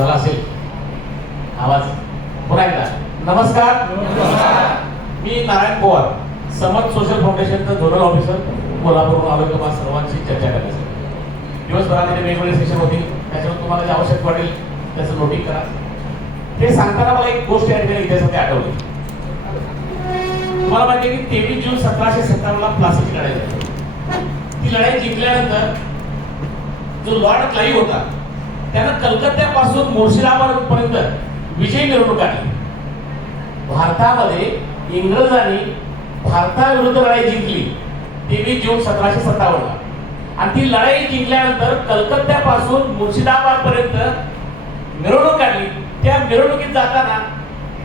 झाला असेल आवाज पुन्हा एकदा. नमस्कार, मी नारायण पवार, समर्थ सोशल फाउंडेशनचा झोनल ऑफिसर, कोल्हापूरहून आलो तुम्हाला सर्वांची चर्चा करण्यासाठी. दिवसभरामध्ये वेगवेगळे सेशन होतील, त्याच्यावर तुम्हाला जे आवश्यक वाटेल त्याचं नोटिंग करा. हे सांगताना मला एक गोष्ट या ठिकाणी इतिहासामध्ये आठवली. तुम्हाला माहिती आहे की 23 जून 1757 ला प्लासीची लढाई झाली. ती लढाई जिंकल्यानंतर जो लॉर्ड क्लाइव्ह होता त्यानं कलकत्त्यापासून मुर्शिदाबाद पर्यंत विजयी मिरवणूक काढली. भारतामध्ये इंग्रजांनी भारताविरुद्ध लढाई जिंकली 23 जून 1757 ला. आणि ती लढाई जिंकल्यानंतर कलकत्त्यापासून मुर्शिदाबाद पर्यंत मिरवणूक काढली. त्या मिरवणुकीत जाताना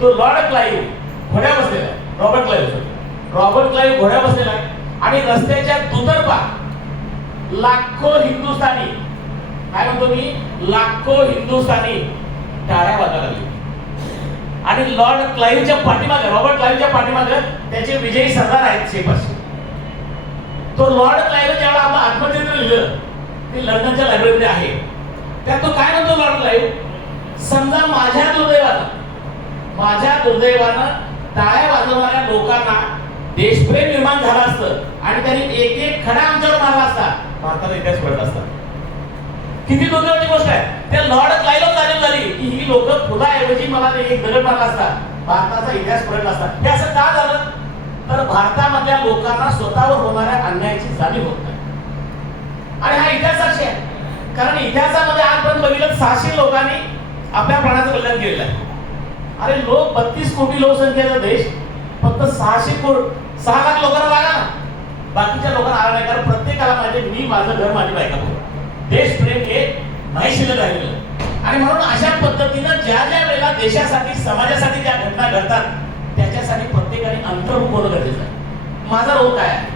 तो लॉर्ड क्लाइव्ह घोड्या बसलेला आहे, रॉबर्ट क्लाइव्ह घोड्या बसलेला आहे आणि रस्त्याच्या दुतर्फा लाखो हिंदुस्थानी, काय म्हणतो मी, लाखो हिंदुस्थानी टाळ्या वाजायला लागले. आणि लॉर्ड क्लाइव्हच्या पाठीमागे, रॉबर्ट क्लाइव्हच्या पाठीमागे त्याचे विजयी सरदार आहेत शिपाशी. तो लॉर्ड क्लाइव्ह ज्यावेळेला आपलं आत्मचरित्र लिहिलं ते लंडनच्या लायब्ररीमध्ये आहे, त्यात तो काय म्हणतो लॉर्ड क्लाइव्ह, समजा माझ्या दुर्दैवानं टाळ्या वाजवणाऱ्या लोकांना देशप्रेम निर्माण झाला असतं आणि त्यांनी एक एक खडा आमच्यावर मारला असता, भारताला इतिहास पडत असता. किती दुर्दैवाची गोष्ट आहे. त्या लॉर्ड क्लाइव्हला जाणीव झाली की ही लोक फुलाऐवजी मला एक दगड मारला असता, भारताचा इतिहास पडला असता. हे असं का झालं, तर भारतामधल्या लोकांना स्वतःवर होणाऱ्या अन्यायाची जाणीव होत नाही. आणि हा इतिहास साक्षी आहे, कारण इतिहासामध्ये आजपर्यंत बघितलं 600 लोकांनी आपल्या प्राणाचं कल्याण केलेलं आहे. अरे लोक 32 कोटी लोकसंख्येचा देश, फक्त 6 लाख लोकांना लागा ना, बाकीच्या लोकांना आला नाही. कारण प्रत्येकाला माहिती मी, माझं घर, माझी बायका बघू, देशप्रेम हे नाही शिल्लक राहिलेलं. आणि म्हणून अशा पद्धतीनं ज्या ज्या वेळेला देशासाठी समाजासाठी ज्या घटना घडतात त्याच्यासाठी प्रत्येकाने अंतर्मुख होणं गरजेचं आहे. माझा रोल काय आहे,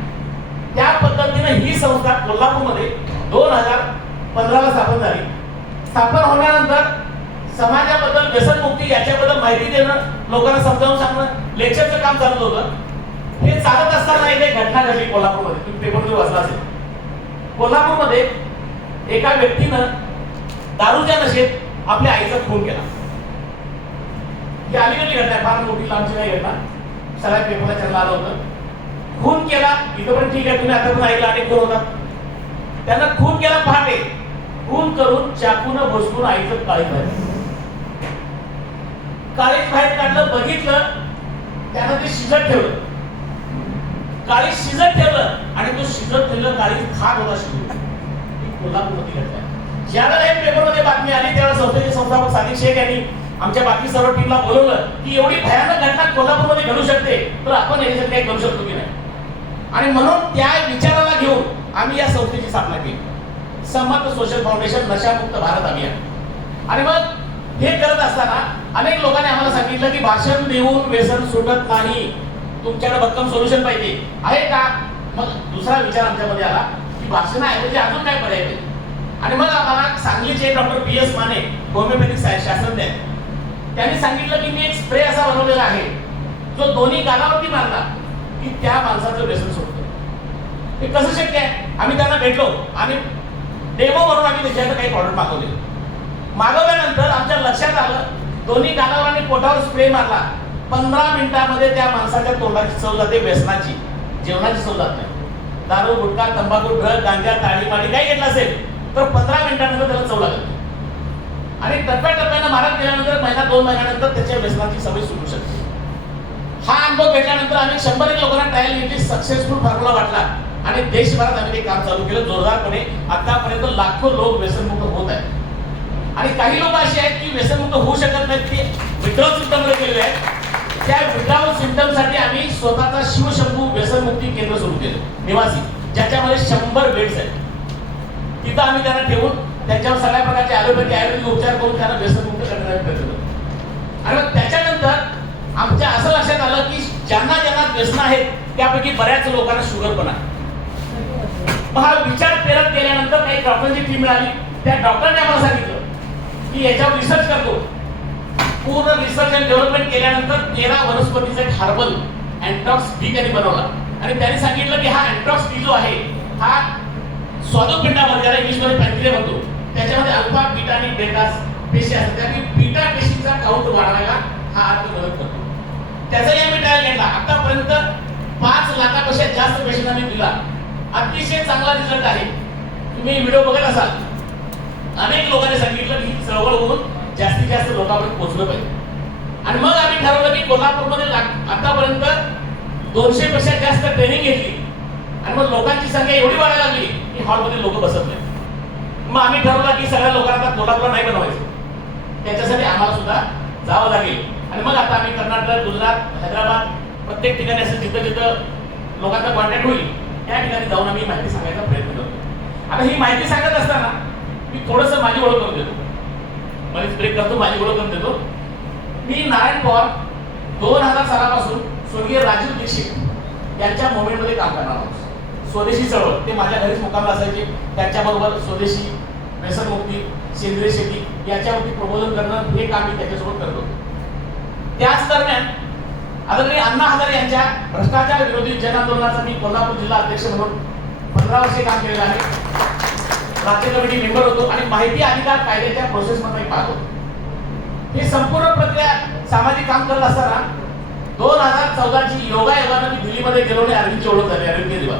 त्या पद्धतीनं ही संस्था कोल्हापूरमध्ये 2015 ला स्थापन झाली. स्थापन होण्यानंतर समाजाबद्दल, व्यसनमुक्ती याच्याबद्दल माहिती देणं, लोकांना समजावून सांगणं, लेक्चरचं काम चालत होतं. हे चालत असताना एक घटना घडली कोल्हापूरमध्ये. तुम्ही पेपरमध्ये वाचला असेल. कोल्हापूरमध्ये एका व्यक्तीनं दारूच्या नशेत आपल्या आईचा खून केला. ही अलीकडली घटना आहे, फार मोठी लांबची नाही घटना, सगळ्या पेपरला चर्चा आलं होतं. खून केला इथं पण ठीक आहे, तुम्ही आता पण ऐकलं अनेक खून होतात. त्यानं खून केला पहाटे, खून करून चाकूनं बसवून आईचं काळीच बाहेर काढलं, बघितलं, त्यानं ते शिजत ठेवलं, काळी शिजत ठेवलं आणि तो शिजत ठेवलं काळीच खात होता शिजून. कोल्हापूरमध्ये घडलं. ज्यावेळेला हे पेपरमध्ये बातमी आली त्यावेळेला संस्थेचे संस्थापक सादिक शेख यांनी आमच्या बाकी सर्व टीमला बोलवलं की एवढी भयानक घटना कोल्हापूरमध्ये घडू शकते, तर आपण याच्यासाठी काही करू शकतो की नाही. आणि म्हणून त्या विचाराला घेऊन आम्ही या संस्थेची स्थापना केली, समर्थ सोशल फाउंडेशन नशामुक्त भारत अभियान. आणि मग हे करत असताना अनेक लोकांनी आम्हाला सांगितलं की भाषण देऊन व्यसन सुटत नाही, तुमच्याकडे भक्कम सोल्युशन पाहिजे, आहे का. मग दुसरा विचार आमच्यामध्ये आला की भाषणाऐवजी अजून काय पर्याय पाहिजे. आणि मग आम्हाला सांगलीचे डॉक्टर PS माने, होमिओपॅथिक शास्त्रज्ञ, त्यांनी सांगितलं की मी एक स्प्रे असा बनवलेला आहे जो दोन्ही गालावरती मारला की त्या माणसाचं व्यसन सुटतं. हे कसं शक्य आहे. आम्ही त्यांना भेटलो आणि डेमो म्हणून आम्ही त्याच्यात काही प्रॉडक्ट मागवल्यानंतर आमच्या लक्षात आलं, दोन्ही गालावर आणि पोटावर स्प्रे मारला, 15 मिनिटांमध्ये त्या माणसाच्या तोंडाची चव जाते व्यसनाची, जेवणाची चव जात नाही. दारू, गुटखा, तंबाखू, ड्रग, गांजा, ताडी माडी काही घेतलं असेल तर 15 मिनिटांनंतर त्याला चव लागते. आणि टप्प्याटप्प्यानं मारत गेल्यानंतर महिना 2 महिन्यानंतर त्याच्या व्यसनाची सवय सुटू शकते. हा अनुभव भेटल्यानंतर आम्ही 100 लोकांना ट्रायल घेतली, सक्सेसफुल फॉर्म्युला वाटला आणि देशभरात आम्ही ते काम चालू केलं जोरदारपणे. आतापर्यंत लाखो लोक व्यसनमुक्त होत आहेत. आणि काही लोक असे आहेत की व्यसनमुक्त होऊ शकत नाहीत, ते विड्रॉल सिम्पटममध्ये गेलेले आहेत. त्या विड्रॉल सिम्पटमसाठी आम्ही स्वतःचा शिवशंभू व्यसनमुक्ती केंद्र सुरू केलं निवासी, ज्याच्यामध्ये 100 बेड्स आहेत. तिथं आम्ही त्यांना ठेवून त्यांच्यावर सगळ्या प्रकारचे ॲलोपॅथी आयुर्वेदिक उपचार करून त्यांना व्यसनमुक्त करण्याचा प्रयत्न केला. आणि मग त्याच्यानंतर आमच्या असं लक्षात आलं की ज्यांना व्यसन आहेत त्यापैकी बऱ्याच लोकांना शुगर पण आहे. मग हा विचार पेरत गेल्यानंतर काही डॉक्टरांची टीम मिळाली. त्या डॉक्टरांनी आम्हाला सांगितलं की याच्यावर रिसर्च करतो. पूर्ण रिसर्च अँड डेव्हलपमेंट केल्यानंतर 13 वनस्पतीचा एक हर्बल अँटॉक्स डी त्यांनी बनवला. आणि त्यांनी सांगितलं की हा अँटॉक्स डी जो आहे हा स्वादुपिंडामध्ये, ज्याला इंग्लिशमध्ये पॅन्क्रिया म्हणतो, त्याच्यामध्ये अल्फा, बीटा आणि बेटा पेशी असतात त्या बीटा पेशींचा काउंट वाढवायला हा अर्क मदत करतो. त्याचाही आम्ही ट्रायल घेतला. आतापर्यंत 5 लाखापेक्षा जास्त पेशींना मी दिला. अतिशय चांगला रिझल्ट आहे. तुम्ही व्हिडिओ बघत असाल, अनेक लोकांनी सांगितलं की चळवळ होऊन जास्तीत जास्त लोकांपर्यंत पोहोचलं पाहिजे. आणि मग आम्ही ठरवलं की कोल्हापूरमध्ये आतापर्यंत 200 पेक्षा जास्त ट्रेनिंग घेतली आणि मग लोकांची संख्या एवढी वाढायला लागली की हॉलमध्ये लोक बसत नाही. मग आम्ही ठरवलं की सगळ्या लोकांना आता कोल्हापूरला नाही बनवायचं, त्याच्यासाठी आम्हाला सुद्धा जावं लागेल. आणि मग आता आम्ही कर्नाटक, गुजरात, हैदराबाद प्रत्येक ठिकाणी असं जिथं जिथं लोकांचा कॉन्टॅक्ट होईल त्या ठिकाणी जाऊन आम्ही माहिती सांगायचा प्रयत्न करतो. आता ही माहिती सांगत असताना मी थोडंसं माझी ओळख करून देतो. मध्येच ब्रेक करतो, माझी ओळख करून देतो. मी नारायण पवार 2000 सालापासून स्वर्गीय राजीव दीक्षित यांच्या मोमेंटमध्ये काम करणार आहोत. स्वदेशी चळवळ ते माझ्या घरीच मुक्कामला असायचे. त्यांच्याबरोबर स्वदेशी, व्यसनमुक्ती, सेंद्रिय शेती याच्यावरती प्रबोधन करणं हे काम मी त्याच्यासोबत करतो. त्याच दरम्यान आदरणीय अण्णा हजारे यांच्या भ्रष्टाचार विरोधी जन आंदोलनाचा मी कोल्हापूर जिल्हा अध्यक्ष म्हणून 15 वर्षे काम केलेलं आहे. राज्य कमिटी मेंबर होतो आणि माहिती अधिकार कायद्याच्या प्रोसेसमध्ये पाहतो. हे संपूर्ण प्रक्रिया सामाजिक काम करत असताना 2014 ची योगायोगाने मी दिल्लीमध्ये गेलो आणि अरविंदची ओळख झाली, अरविंद केजरीवाल.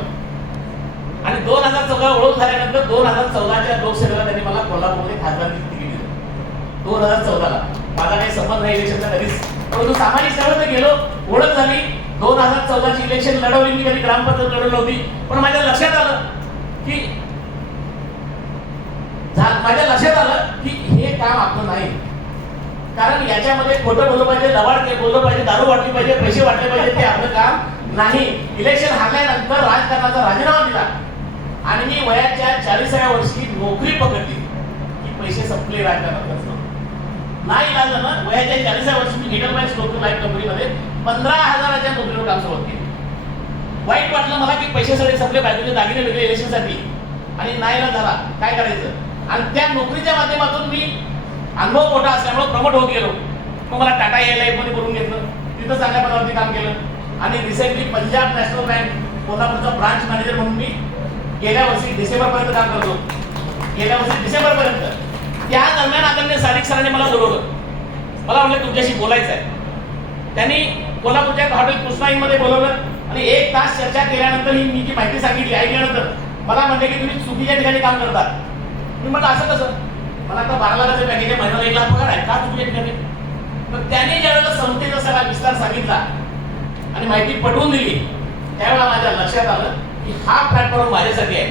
आणि 2014 ओळख झाल्यानंतर 2014च्या लोकसभेला त्यांनी मला कोल्हापूरमध्ये खासदारकी तिकीट दिलं. 2014ला माझा काही संबंध नाही इलेक्शनचा कधीच, परंतु सामाजिक सेवेत गेलो, ओळख झाली. 2014 ची इलेक्शन लढवली मी, कधी ग्रामपंचायत लढवली नव्हती. पण माझ्या लक्षात आलं की हे काम आपलं नाही. कारण याच्यामध्ये खोटं बोललं पाहिजे, लवाड बोललं पाहिजे, दारू वाटली पाहिजे, पैसे वाटले पाहिजे, ते आपलं काम नाही. इलेक्शन हारल्यानंतर राजकारणाचा राजीनामा दिला आणि मी वयाच्या 40व्या वर्षी नोकरी पकडली की पैसे संपले राजकारणात. नाही इलाजानं वयाच्या 40व्या वर्षी मी निगलबाईस नोकरी लाईफ कंपनीमध्ये 15,000च्या नोकरीवर काम सुरुवात केली. वाईट वाटलं मला की पैशासाठी संपले, बायकोचे दागिने वेगळे इलेक्शनसाठी, आणि नाही इलाज झाला, काय करायचं. आणि त्या नोकरीच्या माध्यमातून मी अनुभव मोठा असल्यामुळे प्रमोट होत गेलो. मग मला टाटा एअरलाईन मध्ये करून घेतलं, तिथं चांगल्या पदावरती काम केलं. आणि रिसेंटली पंजाब नॅशनल बँक कोल्हापूरचा ब्रांच मॅनेजर म्हणून मी गेल्या वर्षी डिसेंबरपर्यंत काम करतो. गेल्या वर्षी डिसेंबरपर्यंत. त्या दरम्यान आदरणीय सादिक सरांनी मला बोलवलं. मला म्हटलं तुमच्याशी बोलायचं आहे. त्यांनी कोल्हापूरच्या हॉटेल कृष्णा इन मध्ये बोलवलं आणि 1 तास चर्चा केल्यानंतर ही मी जी माहिती सांगितली ऐकल्यानंतर मला म्हणले की तुम्ही चुकीच्या ठिकाणी काम करता. मी म्हटलं असं कसं. मला आता 12 लाखाचं पॅकेज आहे, महिन्याला 1 लाख पगार आहे, का चुकीच्या ठिकाणी. तर त्यांनी ज्यावेळेला संस्थेचा सगळा विस्तार सांगितला आणि माहिती पटवून दिली त्यावेळेला माझ्या लक्षात आलं की हा प्लॅटफॉर्म माझ्यासाठी आहे,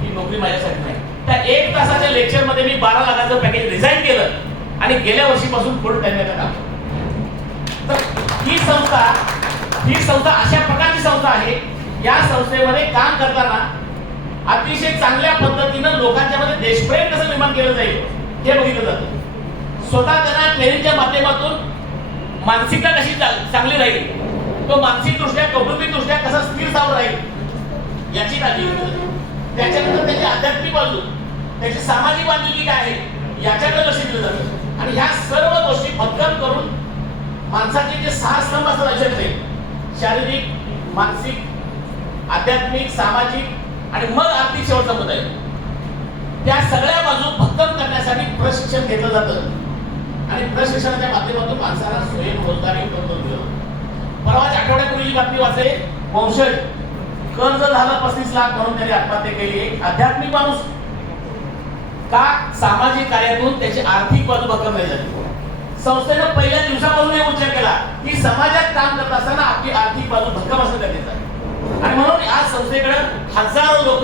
ही नोकरी माझ्यासाठी नाही. त्या 1 तासाच्या लेक्चर मध्ये मी 12 लाखाचं पॅकेज डिझाईन केलं आणि गेल्या वर्षीपासून फुल टाइमचं काम. तर ही संस्था अशा प्रकारची संस्था आहे. या संस्थेमध्ये काम करताना अतिशय चांगल्या पद्धतीनं लोकांच्या मध्ये देशप्रेम कसं निर्माण केलं जाईल हे बघितलं जातं. स्वतः त्यांना ट्रेनिंगच्या माध्यमातून मानसिकता कशी चांगली राहील, तो मानसिक दृष्ट्या, कौटुंबिक दृष्ट्या कसा स्थिर सावर राहील याची काळजी घेतली जाते. त्याच्यानंतर त्याची आध्यात्मिक बाजू, त्याची सामाजिक बांधिलकी काय आहे याच्याकडे लक्ष दिलं जातं. आणि ह्या सर्व गोष्टी भक्कम करून माणसाचे जे 6 स्तंभ असतात आयुष्यातले, शारीरिक, मानसिक, आध्यात्मिक, सामाजिक आणि मग आर्थिक शेवटचा मुद्दा आहे, त्या सगळ्या बाजू भक्कम करण्यासाठी प्रशिक्षण घेतलं जातं. आणि प्रशिक्षणाच्या माध्यमातून माणसाला स्वयंरोजगारी उपलब्ध दिलं. परवाच्या आठवड्यापूर्वी बातमी वाचले, वंशज कर्ज झालं 35 लाख म्हणून त्यांनी आत्महत्या केली. एक आध्यात्मिक माणूस का सामाजिक कार्यातून त्याची आर्थिक बाजू भक्कम नाही झाली. संस्थेनं पहिल्या दिवसापासून हे उच्चार केला की समाजात काम करत असताना आपली आर्थिक बाजू भक्कम असणं गरजेचं आहे. आणि म्हणून या संस्थेकडे हजारो लोक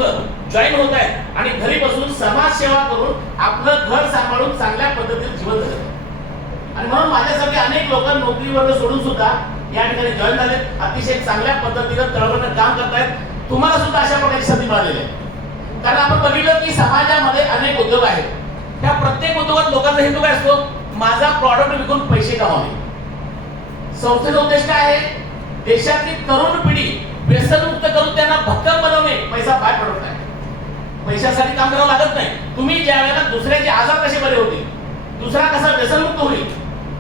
जॉईन होत आहेत आणि घरी बसून समाजसेवा करून आपलं घर सांभाळून चांगल्या पद्धतीने जीवन जगत. आणि म्हणून माझ्यासारखे अनेक लोक नोकरीवर सोडून सुद्धा या ठिकाणी जॉईन झाले, अतिशय चांगल्या पद्धतीनं तळमळीनं काम करतायत. तुम्हाला सुद्धा अशा प्रकारची संधी मिळालेली आहे. कारण आपण बघितलं की समाजामध्ये अनेक उद्योग आहेत. त्या प्रत्येक उद्योगात लोकांचा हेतू काय असतो, माझा प्रॉडक्ट विकून पैसे कमावणे. संस्थेचा उद्देश काय आहे, देशातली तरुण पिढी व्यसनमुक्त करून त्यांना भक्कम बनवणे. पैसा बाय प्रोडक्ट आहे, पैशासाठी काम करावं लागत नाही. तुम्ही ज्या वेळेला दुसऱ्याचे आजार कसे बरे होतील, दुसरा कसा व्यसनमुक्त होईल,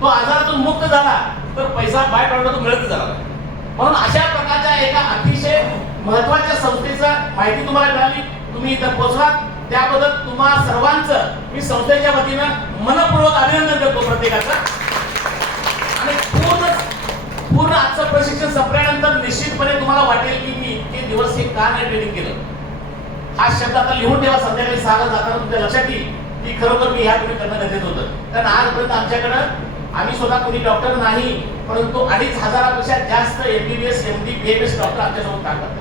तो आजारातून मुक्त झाला तर पैसा बाय प्रोडक्ट मिळत झाला. म्हणून अशा प्रकारच्या एका अतिशय महत्वाच्या संस्थेचा माहिती तुम्हाला मिळाली, तुम्ही इथं पोहोचलात त्याबद्दल तुम्हा सर्वांचं मी संस्थेच्या वतीनं मनपूर्वक अभिनंदन करतो प्रत्येकाचं. आणि पूर्ण आजचं प्रशिक्षण संपल्यानंतर निश्चितपणे तुम्हाला वाटेल की मी इतके दिवस हे का नाही ट्रेनिंग केलं. हा शब्द आता लिहून ठेवा, संध्याकाळी 6 ला जाताना तुमच्या लक्षात येईल की खरोखर मी ह्या तुम्ही करणं गरजेचं होतं. कारण आजपर्यंत आमच्याकडं आम्ही स्वतः कोणी डॉक्टर नाही, परंतु 2,500पेक्षा जास्त MBBS MD BMS डॉक्टर आमच्यासोबत काम करतात.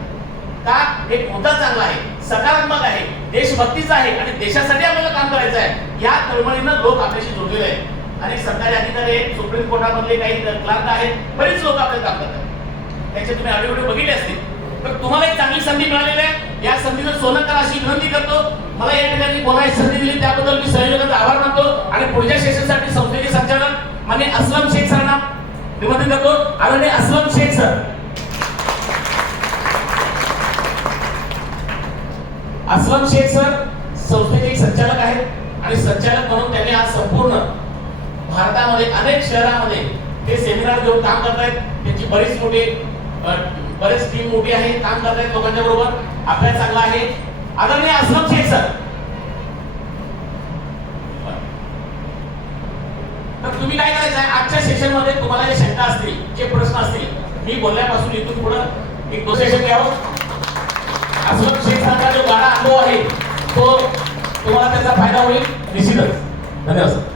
का? एक मुद्दा चांगला आहे, सकारात्मक आहे, देशभक्तीचा आहे आणि देशासाठी आपल्याला काम करायचं आहे. या तळमळीनं लोक आपल्याशी जोडलेले आहेत. अनेक सरकारी अधिकारी आहेत, सुप्रीम कोर्टामधले काही क्लार्क आहेत, बरेच लोक आपल्याला काम करतात. त्याचे तुम्ही ऑडिओ बघितले असतील. तर तुम्हाला एक चांगली संधी मिळालेली आहे. या संधीचं सोनं करा अशी विनंती करतो. मला या ठिकाणी बोलायची संधी दिली त्याबद्दल मी सहयोगाचा आभार मानतो. आणि पुढच्या सेशनसाठी संस्थेचे संचालक माननीय असलम शेख सरांना निमंत्रित करतो. आदरणीय असलम शेख सर. असलम शेख सर संस्थेचे एक संचालक आहेत आणि संचालक म्हणून त्यांनी आज संपूर्ण भारतामध्ये अनेक शहरांमध्ये ते सेमिनार घेऊन काम करत आहेत. त्यांची बरेच टीम मोठी आहे, काम करत आहेत लोकांच्या बरोबर. अभ्यास चांगला आहे. आदरणीय असलम शेख सर. तर तुम्ही काय करायचं आहे, आजच्या सेशन मध्ये तुम्हाला जे शंका असतील, जे प्रश्न असतील, मी बोलल्यापासून इथून पुढे एक 2 सेशन घ्यावं. असलम शेख सरांचा जो गाडा अनुभव आहे तो तुम्हाला त्याचा फायदा होईल निश्चितच. धन्यवाद.